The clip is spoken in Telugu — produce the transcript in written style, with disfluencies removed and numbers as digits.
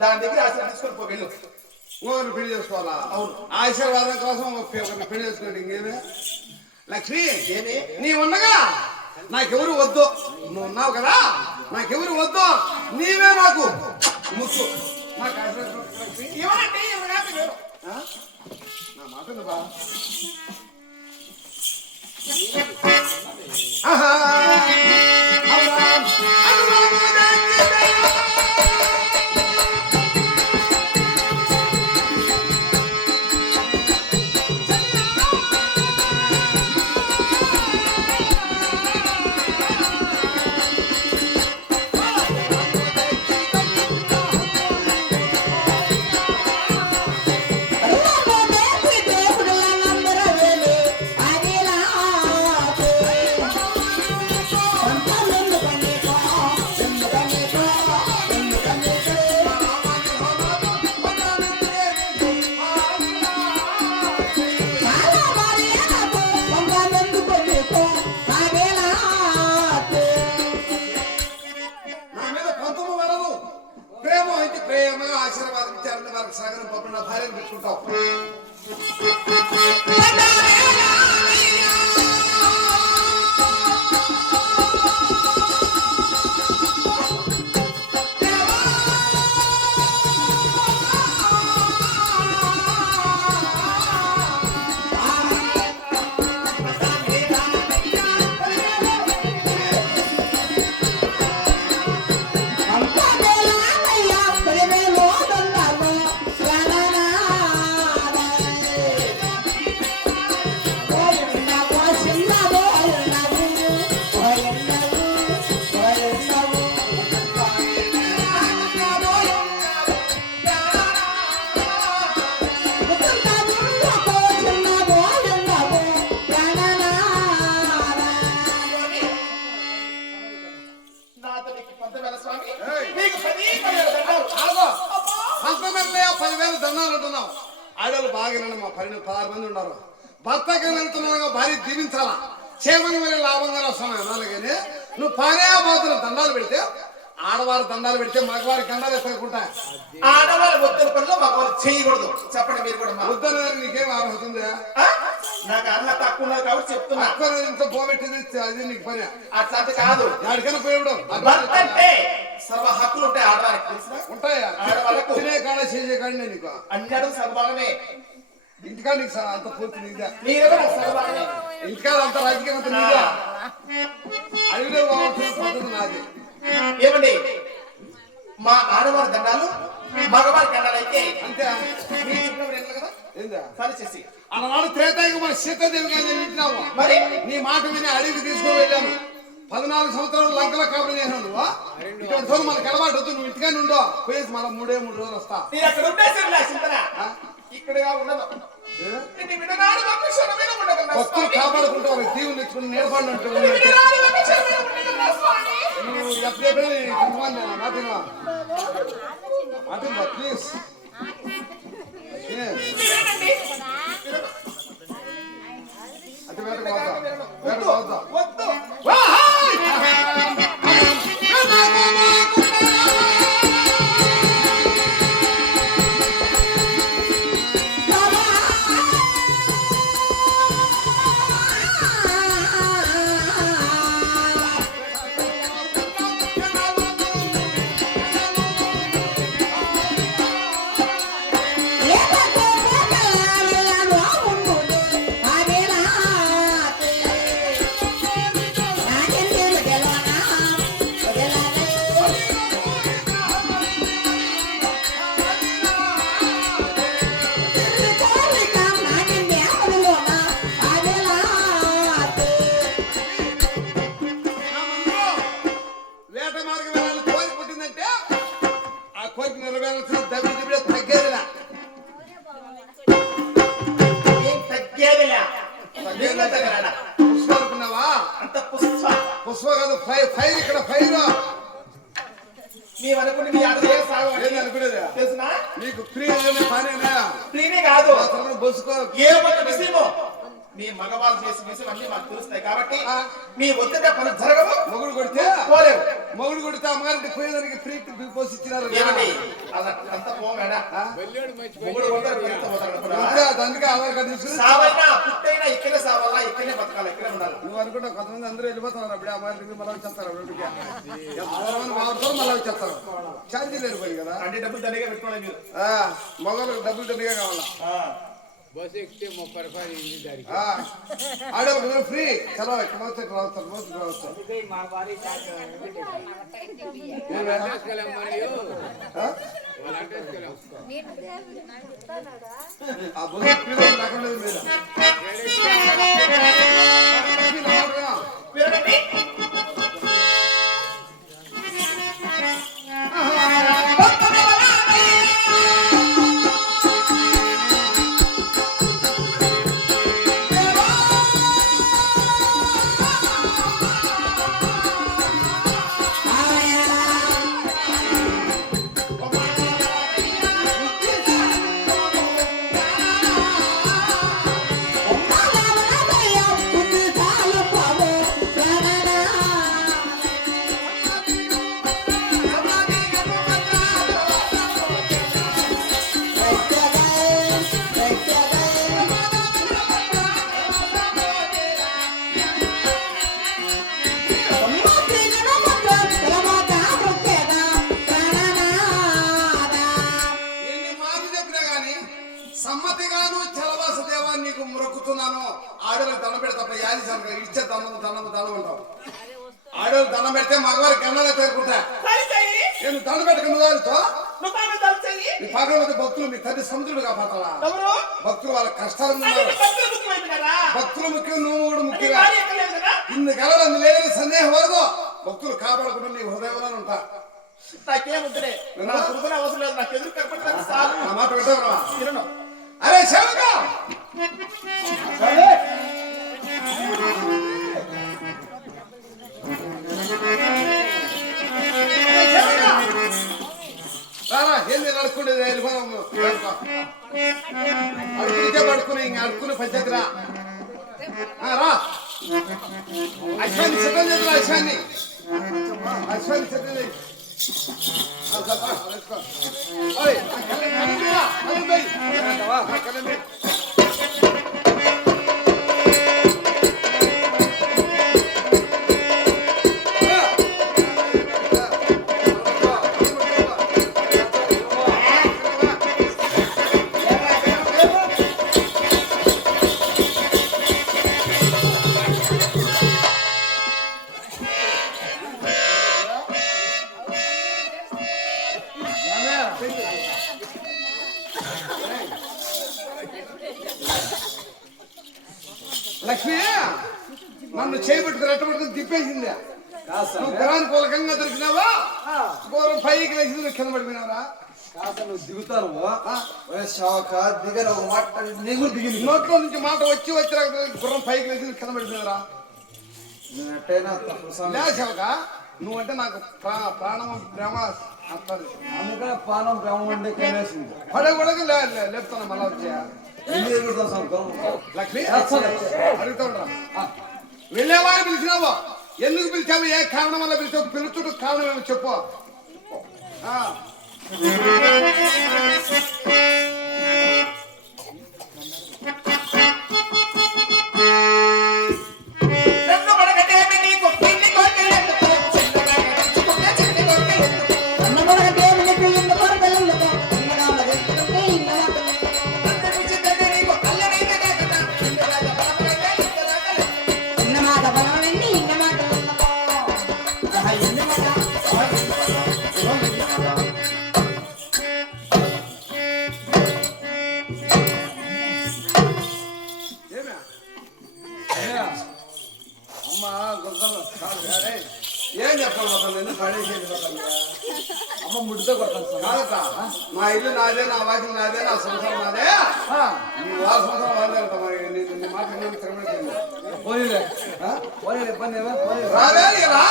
దాని దగ్గర ఆశీర్వాదం తీసుకొని పో వెళ్ళు. ఇంకొకరిని పెళ్లి చేసుకోవాలా? అవును. ఆశీర్వాదం కోసం ఒకరిని పెళ్లి చేసుకోండి. ఇంకేమే లక్ష్మి, ఏమి నీ ఉండగా నాకెవరు వద్దు. నువ్వు ఉన్నావు కదా, నాకెవరు వద్దు. నీవే నాకు ముక్కు. నాకు ఆశీర్వాదం లక్ష్మి. ఏమనంటే ఎవరిగాక వేరు. నా మాట బా. ఆహా సాగరం పప్పు నా భార్యను పెట్టుకుంటావు. ఆడవాళ్ళు బాగా మా 16 మంది ఉన్నారు. భర్తకి వెళ్తున్నాగా భార్య జీవించాలా, క్షేమంగా వెళ్ళి లాభంగా వస్తున్నాయి అనాలి. కానీ నువ్వు పారేపోతున్న దండాలు పెడితే, ఆడవారు దండాలు పెడితే మగవారి గండాలు ఎత్తకుంటాయి. ఆడవారి వద్దల పనిలో మగవారు చేయకూడదు. చెప్పండి మీరు కూడా. వద్దన నీకేం అర్హత ఉందా? నాకు అర్హత తక్కువ ఉన్నది కాబట్టి చెప్తున్నా. అక్కడ ఇంట్లో పోబెట్టింది అది నీకు పని. అట్లాంటి కాదు. ఎక్కడికైనా పోయడం అంటే సర్వ హక్కులు ఉంటాయి ఆడవారికి. తెలిసిన ఉంటాయా? ఆడవాళ్ళకు తినే కాడ చేసే కాడనే నీకు అన్ని అడుగు సర్వాలమే. ఇంటికాడ నీకు అంత పూర్తి నీదా? సర్వాలమే. ఇంటికాడ అంత రాజకీయం అంత నీదా? అడిగితే బాగుంటుంది పద్ధతి నాది. ఏమండి, మా ఆడవారి దండాలు మగవారి దండాలు అయితే అంతే. కదా ఏందా సరి చేసి అన్నవాడు త్రేతాయుగ మన సీతాదేవి గారిని వింటున్నావు. మరి నీ మాట విని అడవికి తీసుకుని వెళ్ళాను. 14 సంవత్సరాలు లంకల కాపురం చేసావు నువ్వు. ఇక్కడ మనకు అలవాటు వద్దు. నువ్వు ఇంటికాని ఉండవు. పోయేసి మళ్ళీ 3 రోజులు వస్తా. అక్కడ ఇక్కడ భక్తులు కాపాడుకుంటావు. దీవుని ఇచ్చుకుని నేర్పండి అంటావు. నువ్వు ఎప్పుడైనా మాటినా ప్లీజ్. అంటే వేట పోతా వద్దు. పుష్ప కాదు ఫైర్. ఇక్కడ ఫైర్. నీవు అనుకుంటే నీ ఆడ సాగు అనుకునేది తెలుసునా? నీకు ఫ్రీ పనేనా? ఫ్రీనే కాదు. బస్సుకో. ఏ ఒక్క విషయమో మీ మగవాళ్ళు చేసి అన్ని మాకు తెలుస్తాయి కాబట్టి మీ ఒత్తిడి పని జరగవు. మొగుడు కొడితే పోలేవు. మొగుడు కొడితే అమ్మాయికి పోయేదానికి ఫ్రీ పోసి ఇచ్చినారు. అంత పోవేడా మొగుడు అందుకే ఆధార్ కార్డు తీసుకుని సావైనా పుట్టైనా ఇక్కడే సావాలా, ఇక్కడే బతకాలి, ఇక్కడే ఉండాలి. నువ్వు అనుకుంటావు కొంతమంది అందరూ వెళ్ళిపోతున్నారు. అప్పుడే అమ్మాయిలకి మళ్ళీ వచ్చేస్తారు. మళ్ళీ వచ్చేస్తారు. ఛార్జీ లేరు పోయి కదా. అంటే డబ్బులు దండిగా పెట్టుకోవాలి మీరు. మొగలకు డబ్బులు దండిగా కావాలా. బస్ ఎక్కితే 30 రూపాయలు ఆడవాళ్ళు ఫ్రీ. చలో ఇక్కడ వస్తే రావచ్చు. సమ్మతిగాను చలవాస దేవా నీకు మొక్కుతున్నాను. ఆడలకు దండం పెడితే తప్ప యాది ఇచ్చే దండం ఉంటావు. ఆడలకు దండం పెడితే మగవారి గన్నలో తేరుకుంటా. నేను దండం పెట్టకుండా నీ పక్కన మధ్య భక్తులు మీ తల్లి సముద్రుడు కాపాడాలా. భక్తులు వాళ్ళ కష్టాలు భక్తులు ముఖ్యం, నువ్వు కూడా ముఖ్యంగా. ఇన్ని కలలు అందు లేని సందేహం వరకు భక్తులు కాపాడకుండా నీ హృదయంలో ఉంటా. నాకేముంటే అవసరం లేదు. నాకు ఎదురు నా మాట పెట్టావు. అరే సేవక రారా. ఏంది నడుచుకుంటే పడుకుని ఇంక అడుక్కుని పంచాయతీ రా. అశ్వాన్ని సిద్ధం చేద్దా. అశ్వాన్ని సిద్ధం చేయి. లక్ష్మి నన్ను చేయబట్టుకు రెట్టబట్టుకుని తిప్పేసింది. నువ్వు గురాన్ని పూలకంగా దొరికినావా? గురం పైకి లేచి నువ్వు కింద పడిపోయినావా? నువ్వు దిగుతాను దిగర ఒక మాట నీకు దిగింది. నోట్లో నుంచి మాట వచ్చి గుర్రం పైకి లేచి నువ్వు కింద పడిపోయినారా? లేచావక నువ్వంటే నాకు ప్రాణం ప్రేమ అంటారు. అందుకనే ప్రాణం ప్రేమ అంటే కనేసింది. పడగొడక లేపుతాను మళ్ళా వచ్చా. లక్ష్మి అడుగుతా ఉండరా. వెళ్ళేవారు పిలిచినావు. ఎందుకు పిలిచావు? ఏ కారణం వల్ల పిలిచావు? పిలుచుడు కారణం ఏమో చెప్పు. ఏం చెప్పాలి? అమ్మ ముడితో కొట్టాలి. కాదట, మా ఇల్లు నాదే, నా వాకి నాదే, నా సంసారం నాదే. వాళ్ళ సంవత్సరం వాళ్ళే అంట. నీ మాట తిరగబెట్టింది. పోనీలే పోనీ ఇబ్బంది ఏమో. రావే రా.